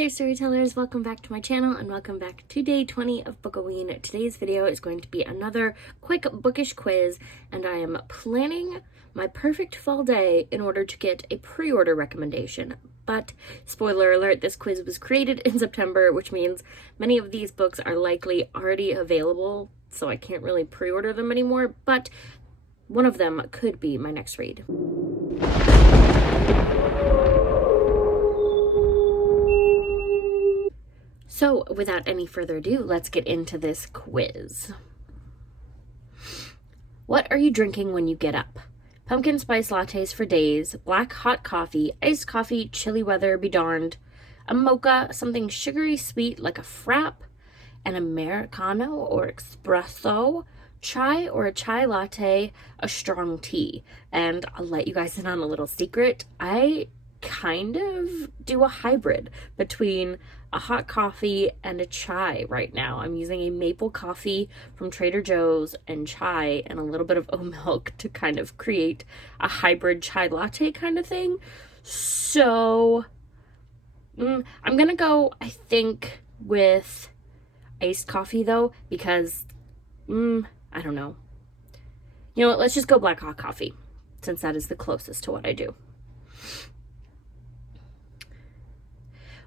Hi there, storytellers. Welcome back to my channel and welcome back to day 20 of Bookoween. Today's video is going to be another quick bookish quiz, and I am planning my perfect fall day in order to get a pre-order recommendation. But spoiler alert, this quiz was created in September, which means many of these books are likely already available, so I can't really pre-order them anymore, but one of them could be my next read. So, without any further ado, let's get into this quiz. What are you drinking when you get up? Pumpkin spice lattes for days, black hot coffee, iced coffee, chilly weather, be darned, a mocha, something sugary sweet like a frap, an Americano or espresso, chai or a chai latte, a strong tea. And I'll let you guys in on a little secret. I kind of do a hybrid between a hot coffee and a chai right now. I'm using a maple coffee from Trader Joe's and chai and a little bit of oat milk to kind of create a hybrid chai latte kind of thing. So I'm gonna go, I think, with iced coffee though, because I don't know. You know what, let's just go black hot coffee, since that is the closest to what I do.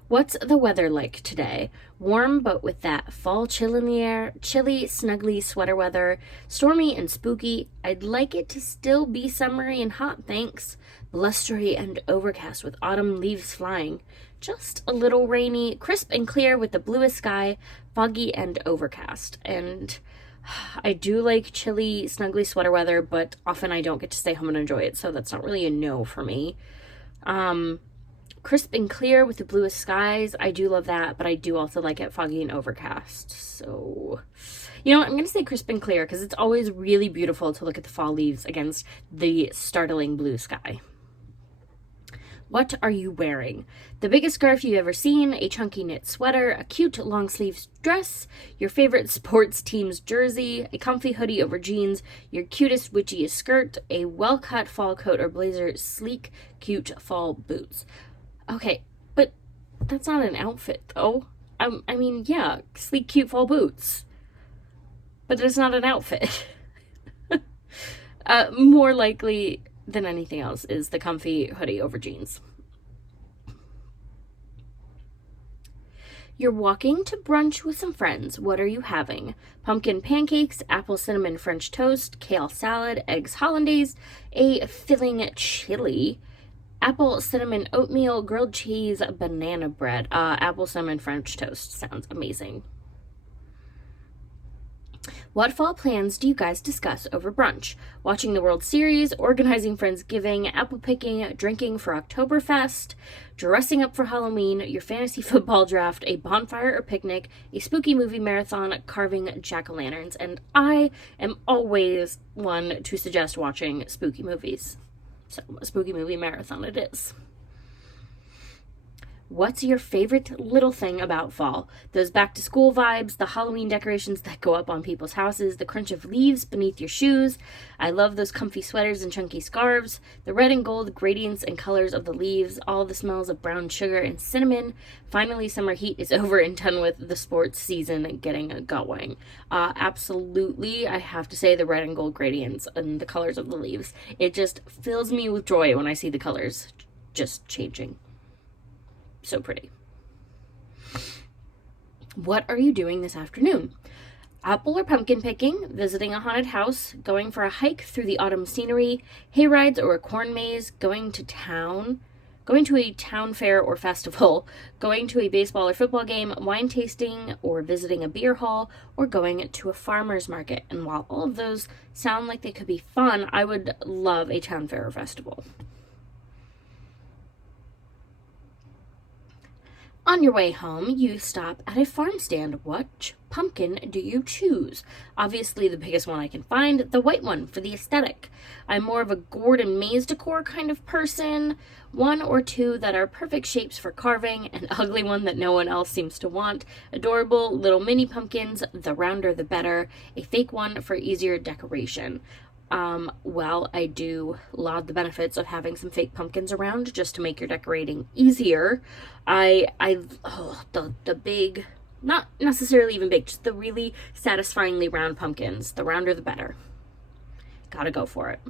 What's the weather like today? Warm, but with that fall chill in the air, chilly, snuggly sweater weather, stormy and spooky. I'd like it to still be summery and hot, thanks. Blustery and overcast with autumn leaves flying. Just a little rainy, crisp and clear with the bluest sky, foggy and overcast. And I do like chilly, snuggly sweater weather, but often I don't get to stay home and enjoy it, so that's not really a no for me. Crisp and clear with the bluest skies. I do love that, but I do also like it foggy and overcast. So, you know what? I'm going to say crisp and clear because it's always really beautiful to look at the fall leaves against the startling blue sky. What are you wearing? The biggest scarf you've ever seen, a chunky knit sweater, a cute long sleeve dress, your favorite sports team's jersey, a comfy hoodie over jeans, your cutest witchiest skirt, a well-cut fall coat or blazer, sleek, cute fall boots. Okay, but that's not an outfit, though. I mean, yeah, sleek, cute fall boots. But it's not an outfit. More likely than anything else is the comfy hoodie over jeans. You're walking to brunch with some friends. What are you having? Pumpkin pancakes, apple cinnamon French toast, kale salad, eggs hollandaise, a filling chili, apple cinnamon oatmeal, grilled cheese, banana bread. Apple cinnamon French toast sounds amazing. What fall plans do you guys discuss over brunch? Watching the World Series, organizing Friendsgiving, apple picking, drinking for Oktoberfest, dressing up for Halloween, your fantasy football draft, a bonfire or picnic, a spooky movie marathon, carving jack-o'-lanterns. And I am always one to suggest watching spooky movies. So, a spooky movie marathon it is. What's your favorite little thing about fall? Those back to school vibes, the Halloween decorations that go up on people's houses, the crunch of leaves beneath your shoes. I love those comfy sweaters and chunky scarves, the red and gold gradients and colors of the leaves, all the smells of brown sugar and cinnamon. Finally, summer heat is over and done with the sports season getting going. Absolutely, I have to say the red and gold gradients and the colors of the leaves. It just fills me with joy when I see the colors just changing. So pretty. What are you doing this afternoon? Apple or pumpkin picking, visiting a haunted house, going for a hike through the autumn scenery, hay rides or a corn maze, going to a town fair or festival, going to a baseball or football game, wine tasting or visiting a beer hall, or going to a farmer's market. And while all of those sound like they could be fun, I would love a town fair or festival. On your way home, you stop at a farm stand. Which pumpkin do you choose? Obviously, the biggest one I can find, the white one for the aesthetic. I'm more of a gourd and maze decor kind of person. One or two that are perfect shapes for carving, an ugly one that no one else seems to want, adorable little mini pumpkins, the rounder the better, a fake one for easier decoration. Well, I do laud the benefits of having some fake pumpkins around just to make your decorating easier. The big, not necessarily even big, just the really satisfyingly round pumpkins. The rounder the better. Gotta go for it.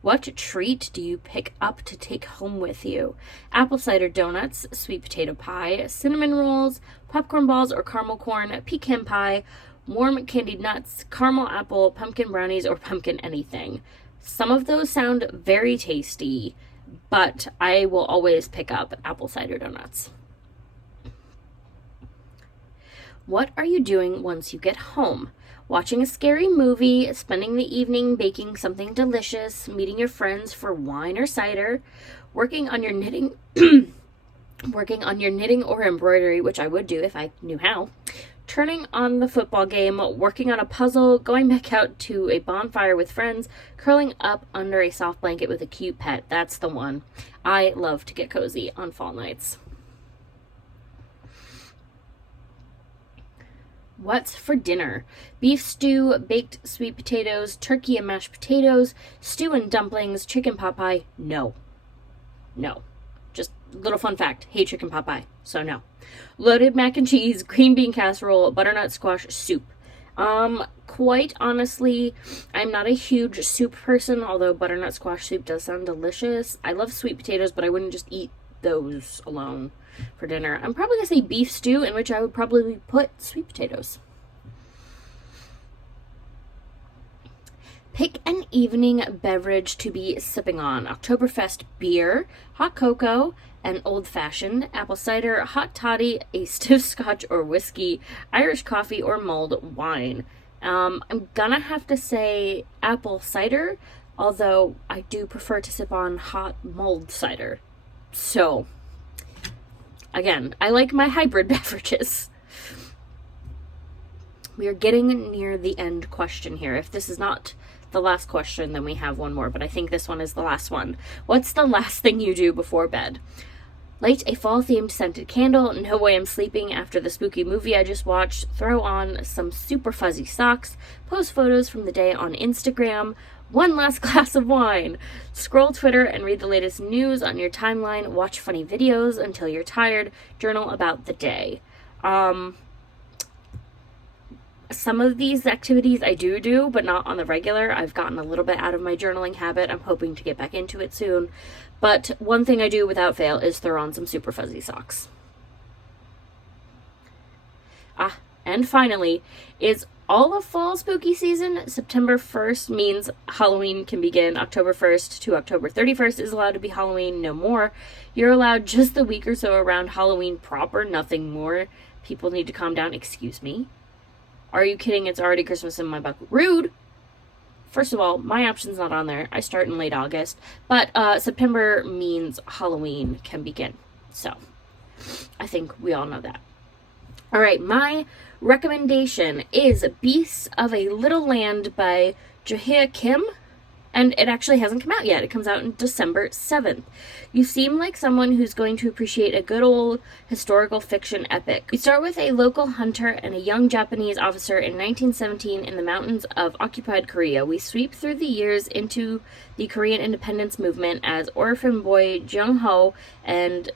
What treat do you pick up to take home with you? Apple cider donuts, sweet potato pie, cinnamon rolls, popcorn balls or caramel corn, pecan pie, warm candied nuts, caramel apple, pumpkin brownies, or pumpkin anything. Some of those sound very tasty, but I will always pick up apple cider donuts. What are you doing once you get home? Watching a scary movie, spending the evening baking something delicious, meeting your friends for wine or cider, working on your knitting or embroidery, which I would do if I knew how, turning on the football game, working on a puzzle, going back out to a bonfire with friends, curling up under a soft blanket with a cute pet. That's the one. I love to get cozy on fall nights. What's for dinner? Beef stew, baked sweet potatoes, turkey and mashed potatoes, stew and dumplings, chicken pot pie. No. Just little fun fact. Hate chicken pot pie, so no. Loaded mac and cheese, green bean casserole, butternut squash soup. Quite honestly, I'm not a huge soup person, although butternut squash soup does sound delicious. I love sweet potatoes, but I wouldn't just eat those alone for dinner. I'm probably gonna say beef stew, in which I would probably put sweet potatoes. Pick an evening beverage to be sipping on. Oktoberfest beer, hot cocoa, an old-fashioned, apple cider, hot toddy, a stiff scotch or whiskey, Irish coffee, or mulled wine. I'm gonna have to say apple cider, although I do prefer to sip on hot mulled cider. So, again, I like my hybrid beverages. We are getting near the end question here. If this is not the last question, then we have one more, but I think this one is the last one. What's the last thing you do before bed? Light a fall-themed scented candle. No way I'm sleeping after the spooky movie I just watched. Throw on some super fuzzy socks. Post photos from the day on Instagram. One last glass of wine. Scroll Twitter and read the latest news on your timeline. Watch funny videos until you're tired. Journal about the day. Some of these activities I do, but not on the regular. I've gotten a little bit out of my journaling habit. I'm hoping to get back into it soon. But one thing I do without fail is throw on some super fuzzy socks. And finally, is all of fall spooky season. September 1st means Halloween can begin. October 1st to October 31st is allowed to be Halloween, no more. You're allowed just the week or so around Halloween proper, nothing more. People need to calm down. Excuse me. Are you kidding? It's already Christmas in my book. Rude. First of all, my option's not on there. I start in late August. But September means Halloween can begin. So, I think we all know that. All right, my recommendation is Beasts of a Little Land by Jaehye Kim. And it actually hasn't come out yet. It comes out on December 7th. You seem like someone who's going to appreciate a good old historical fiction epic. We start with a local hunter and a young Japanese officer in 1917 in the mountains of occupied Korea. We sweep through the years into the Korean independence movement as orphan boy Jung-ho and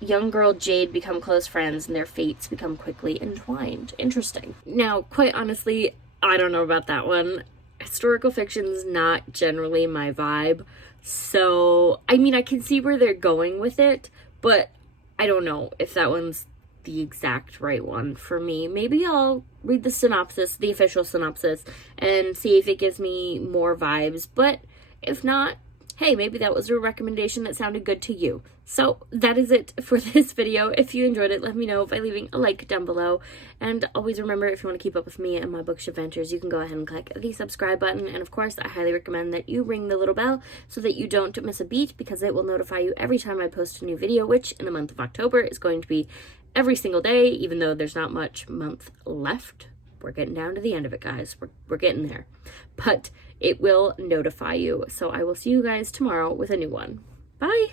young girl Jade become close friends and their fates become quickly entwined. Interesting. Now, quite honestly, I don't know about that one. Historical fiction's not generally my vibe, so I mean I can see where they're going with it, but I don't know if that one's the exact right one for me. Maybe I'll read the synopsis, the official synopsis, and see if it gives me more vibes, but if not, hey, maybe that was a recommendation that sounded good to you. So that is it for this video. If you enjoyed it, let me know by leaving a like down below. And always remember, if you want to keep up with me and my bookish adventures, you can go ahead and click the subscribe button. And of course, I highly recommend that you ring the little bell so that you don't miss a beat, because it will notify you every time I post a new video, which in the month of October is going to be every single day, even though there's not much month left. We're getting down to the end of it, guys. We're getting there. But it will notify you. So I will see you guys tomorrow with a new one. Bye!